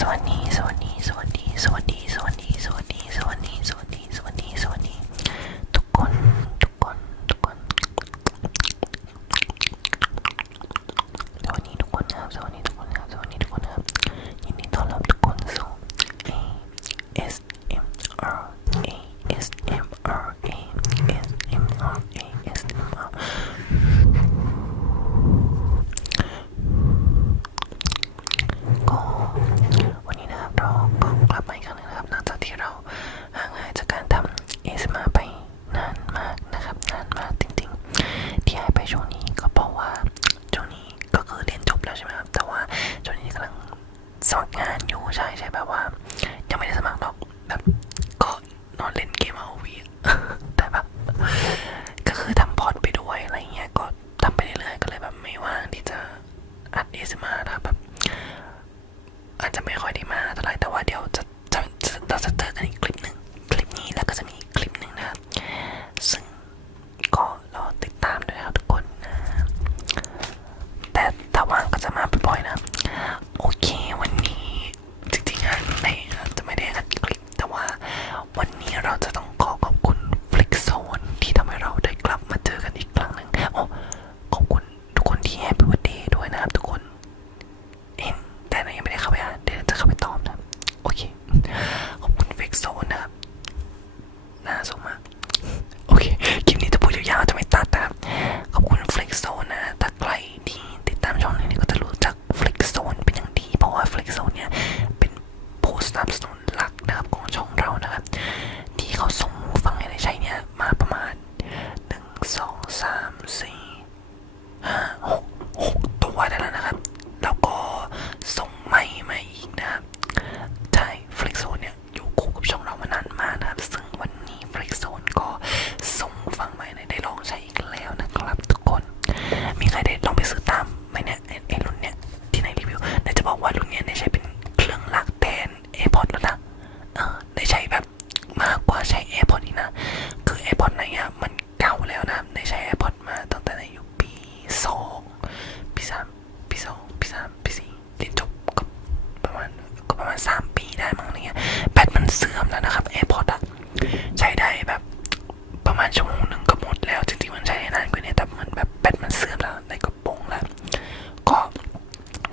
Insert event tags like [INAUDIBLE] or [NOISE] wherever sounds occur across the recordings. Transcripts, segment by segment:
สวัสดี สวัสดี สวัสดี สวัสดี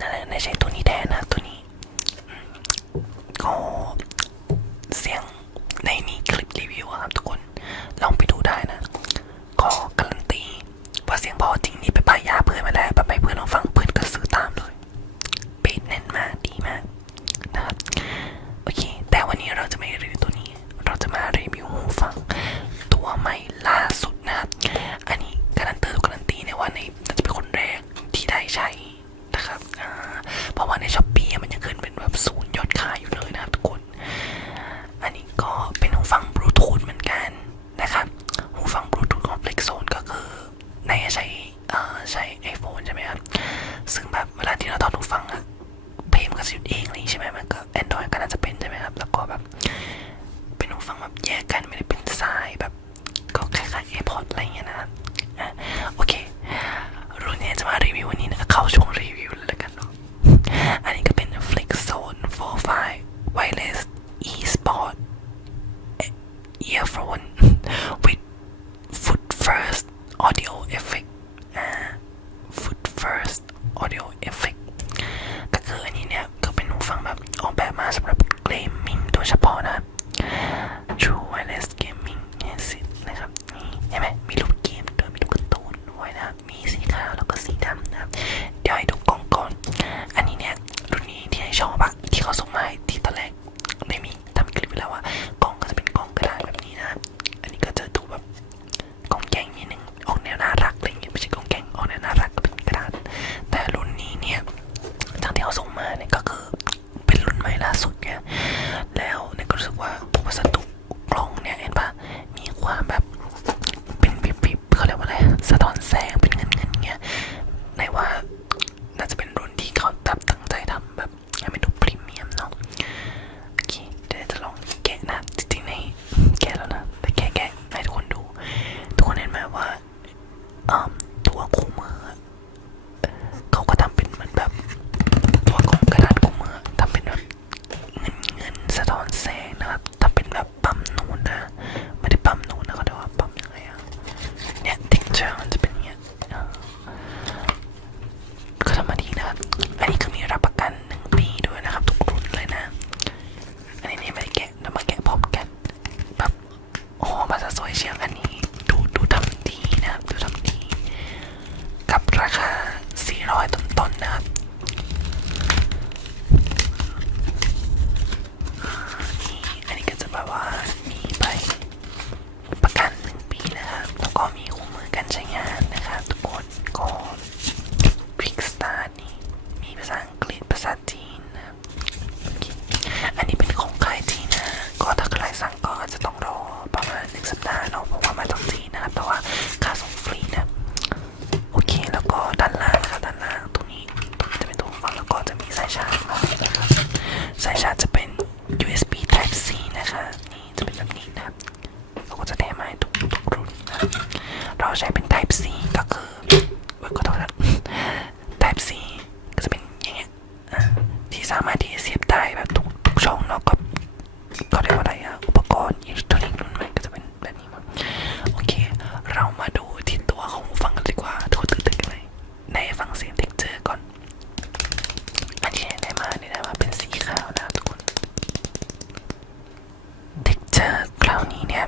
นั่นแหละในใช้ตัวนี้แทน earphone [LAUGHS] with foot first audio effect gros คราวนี้เนี่ย